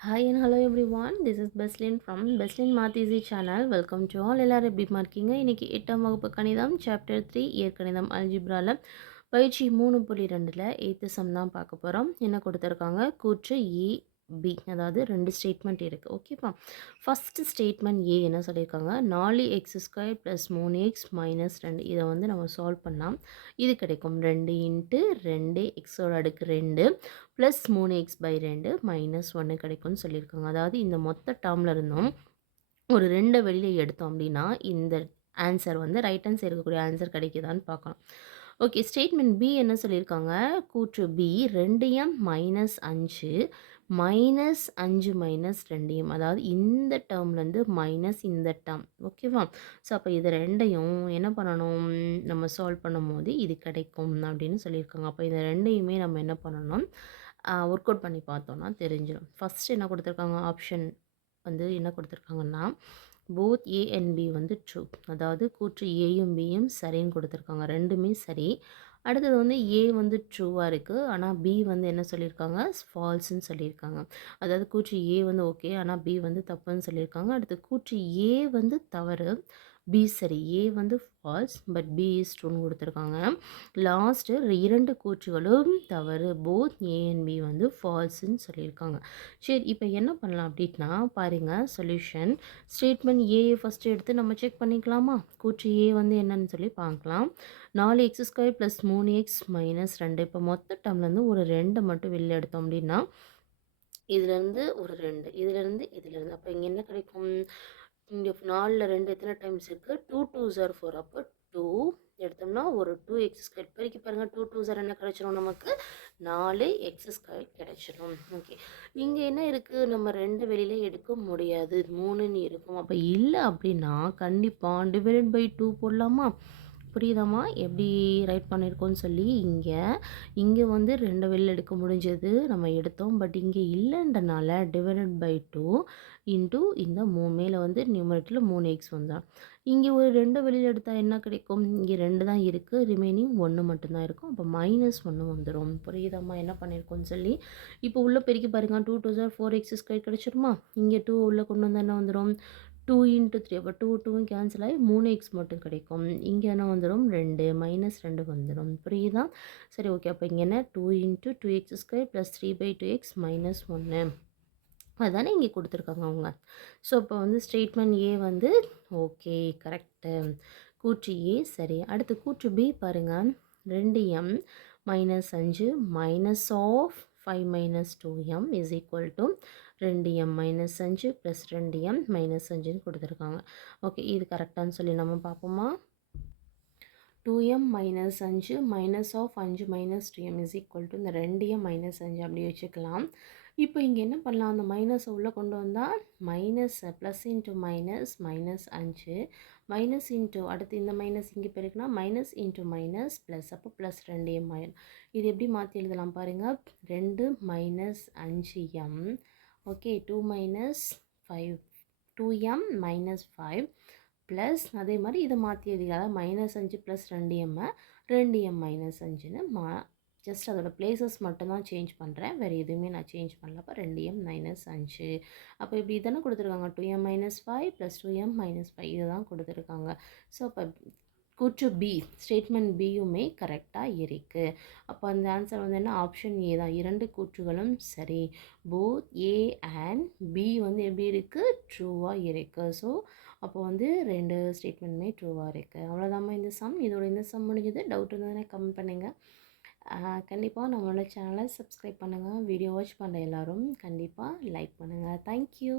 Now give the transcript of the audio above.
Hi and hello everyone this is Beslin from Beslin மாத்திசி channel welcome to all எல்லோரும் எப்படி இருக்கீங்க? இன்றைக்கி எட்டாம் வகுப்பு கணிதம் சாப்டர் த்ரீ இயற்கணிதம் அல்ஜிப்ராவில் பயிற்சி மூணு புள்ளி ரெண்டில் எய்த்து சம் தான் பார்க்க போகிறோம் என்ன கொடுத்துருக்காங்க? கூற்று இ பி அதாவது ரெண்டு ஸ்டேட்மெண்ட் இருக்குது ஓகேப்பா ஃபஸ்ட்டு ஸ்டேட்மெண்ட் ஏ என்ன சொல்லியிருக்காங்க? நாலு எக்ஸ் ஸ்கொயர் ப்ளஸ் மூணு எக்ஸ் மைனஸ் ரெண்டு. இதை வந்து நம்ம சால்வ் பண்ணால் இது கிடைக்கும். ரெண்டு இன்ட்டு ரெண்டு எக்ஸோட அடுக்கு ரெண்டு ப்ளஸ் மூணு எக்ஸ் பை ரெண்டு மைனஸ் ஒன்று கிடைக்கும்னு சொல்லியிருக்காங்க. அதாவது இந்த மொத்த டேர்மில் இருந்தும் ஒரு ரெண்டை வெளியில் எடுத்தோம் அப்படின்னா இந்த ஆன்சர் வந்து ரைட் ஹேண்ட் சைடு இருக்கக்கூடிய ஆன்சர் கிடைக்குதான்னு பார்க்கலாம். ஓகே ஸ்டேட்மெண்ட் பி என்ன சொல்லியிருக்காங்க? கூற்று பி ரெண்டு எம் மைனஸ் அஞ்சு மைனஸ் அஞ்சு மைனஸ் ரெண்டையும். அதாவது இந்த டேர்ம்லேருந்து மைனஸ் இந்த டேர்ம் ஓகேவா ஸோ அப்போ இது ரெண்டையும் என்ன பண்ணணும்? நம்ம சால்வ் பண்ணும் போது இது கிடைக்கும் அப்படின்னு சொல்லியிருக்காங்க. அப்போ இந்த ரெண்டையுமே நம்ம என்ன பண்ணணும்? ஒர்க் அவுட் பண்ணி பார்த்தோன்னா தெரிஞ்சிடும் ஃபஸ்ட்டு என்ன கொடுத்துருக்காங்க? ஆப்ஷன் வந்து என்ன கொடுத்துருக்காங்கன்னா போத் ஏ அண்ட் பி வந்து ட்ரூ அதாவது கூற்று ஏயும் பியும் சரின்னு கொடுத்துருக்காங்க. ரெண்டுமே சரி. அடுத்தது வந்து ஏ வந்து ட்ரூவாக இருக்குது ஆனால் பி வந்து என்ன சொல்லியிருக்காங்க? ஃபால்ஸுன்னு சொல்லியிருக்காங்க. அதாவது கூற்று ஏ வந்து ஓகே ஆனால் பி வந்து தப்புன்னு சொல்லியிருக்காங்க. அடுத்து கூற்று ஏ வந்து தவறு. பி சரி ஏ வந்து ஃபால்ஸ் பட் பி இஸ் ட்ரூன்னு கொடுத்துருக்காங்க. லாஸ்ட்டு இரண்டு கூற்றுகளும் தவறு. போத் ஏ அண்ட் பி வந்து ஃபால்ஸுன்னு சொல்லியிருக்காங்க. சரி இப்போ என்ன பண்ணலாம் அப்படின்னா பாருங்கள் சொல்யூஷன் ஸ்டேட்மெண்ட் ஏ ஃபஸ்ட்டு எடுத்து நம்ம செக் பண்ணிக்கலாமா? கூற்று ஏ வந்து என்னன்னு சொல்லி பார்க்கலாம். நாலு எக்ஸ் ஸ்கொயர் ப்ளஸ் மூணு எக்ஸ் மைனஸ் ரெண்டு. இப்போ மொத்த டம்லேருந்து ஒரு ரெண்டை மட்டும் வெளில எடுத்தோம் அப்படின்னா இதுலேருந்து ஒரு ரெண்டு இதுலேருந்து இதுலேருந்து அப்போ இங்கே என்ன கிடைக்கும்? இங்கே நாலில் ரெண்டு எத்தனை டைம்ஸ் இருக்குது டூ டூ ஜார் ஃபோர் அப்போ டூ எடுத்தோம்னா ஒரு டூ எக்ஸ் ஸ்கொயர் பெருக்கி பாருங்கள் டூ டூ ஜார் என்ன கிடைச்சிரும் நமக்கு? நாலு எக்ஸ் ஸ்கொயர் கிடைச்சிரும். ஓகே இங்கே என்ன இருக்குது நம்ம ரெண்டு வெளியில் எடுக்க முடியாது. மூணுன்னு இருக்கும். அப்போ இல்லை அப்படின்னா கண்டிப்பாக டிவைடட் பை டூ போடலாமா? புரியுதாம்மா? எப்படி ரைட் பண்ணியிருக்கோன்னு சொல்லி இங்கே இங்கே வந்து ரெண்டு வெளியில் எடுக்க முடிஞ்சது நம்ம எடுத்தோம். பட் இங்கே இல்லைன்றனால டிவைடட் பை டூ இன்ட்டு இந்த மூ மேலே வந்து நியூமரேட்டில் மூணு எக்ஸ் வந்தால் இங்கே ஒரு ரெண்டு வெளியில் எடுத்தால் என்ன கிடைக்கும்? இங்கே ரெண்டு தான் இருக்குது ரிமைனிங் ஒன்று மட்டும்தான் இருக்கும். அப்போ மைனஸ் ஒன்று வந்துடும் புரியுதாம்மா? என்ன பண்ணியிருக்கோன்னு சொல்லி. இப்போ உள்ளே பெருக்கி பாருங்கள் டூ டூ சார் ஃபோர் எக்ஸ் ஸ்கொயர் கிடச்சிருமா? இங்கே டூ உள்ளே கொண்டு வந்தால் என்ன வந்துடும் டூ இன்ட்டு த்ரீ அப்போ டூ டூவும் கேன்சல் ஆகி மூணு எக்ஸ் மட்டும் கிடைக்கும். இங்கே என்ன வந்துடும் ரெண்டு மைனஸ் ரெண்டு வந்துடும் புரியுதா? சரி ஓகே அப்போ இங்கே என்ன? Two into two x square plus three by two x minus ஒன்று அதுதானே இங்கே கொடுத்துருக்காங்க அவங்க. ஸோ இப்போ வந்து ஸ்டேட்மெண்ட் ஏ வந்து ஓகே கரெக்டு கூற்று ஏ சரி. அடுத்து கூற்று பி பாருங்கள் ரெண்டு எம் மைனஸ் அஞ்சு minus of five minus two m is equal to ரெண்டு எம் மைனஸ் அஞ்சு ப்ளஸ் ரெண்டு எம் மைனஸ் அஞ்சுன்னு கொடுத்துருக்காங்க. ஓகே இது கரெக்டானு சொல்லி நம்ம பார்ப்போமா? டூ எம் மைனஸ் அஞ்சு மைனஸ் ஆஃப் அஞ்சு minus two m is equal to இந்த ரெண்டு எம் மைனஸ் அஞ்சு அப்படி வச்சுக்கலாம். இப்போ இங்கே என்ன பண்ணலாம்? அந்த மைனஸை உள்ளே கொண்டு வந்தால் minus plus into minus minus அஞ்சு. மைனஸ் இன்ட்டு அடுத்து இந்த மைனஸ் இங்கே பெருக்குனா மைனஸ் இன்ட்டு மைனஸ் ப்ளஸ் அப்போ ப்ளஸ் ரெண்டு எம் இது எப்படி மாற்றி எழுதலாம் பாருங்கள் ரெண்டு மைனஸ் அஞ்சு m okay two minus five two m minus five plus அதே மாதிரி இதை மாற்றி எழுதி அதாவது மைனஸ் அஞ்சு ப்ளஸ் ரெண்டு எம்மை ரெண்டு எம் மைனஸ் அஞ்சுன்னு மா ஜஸ்ட் அதோடய பிளேசஸ் மட்டும்தான் சேஞ்ச் பண்ணுறேன் வேறு எதுவுமே நான் சேஞ்ச் பண்ணல. அப்போ ரெண்டு எம் மைனஸ் அஞ்சு. அப்போ இப்படி தானே கொடுத்துருக்காங்க. Two m minus five plus two m minus five இதை தான் கொடுத்துருக்காங்க. ஸோ அப்போ கூற்று பி ஸ்டேட்மெண்ட் பியுமே கரெக்டாக இருக்குது அப்போ அந்த ஆன்சர் வந்து என்ன? ஆப்ஷன் ஏ தான். இரண்டு கூற்றுகளும் சரி. போத் ஏ அண்ட் பி வந்து எப்படி இருக்குது ட்ரூவாக இருக்குது ஸோ அப்போ வந்து ரெண்டு ஸ்டேட்மெண்ட்டுமே ட்ரூவாக இருக்குது அவ்வளோதாம்மா இந்த சம் இதோட இந்த சம் முடிஞ்சது. டவுட் இருந்ததுன்னா கமெண்ட் பண்ணுங்கள் கண்டிப்பாக நம்மளோட சேனலை சப்ஸ்கிரைப் பண்ணுங்கள் வீடியோ வாட்ச் பண்ணுற எல்லோரும் கண்டிப்பாக லைக் பண்ணுங்கள் தேங்க்யூ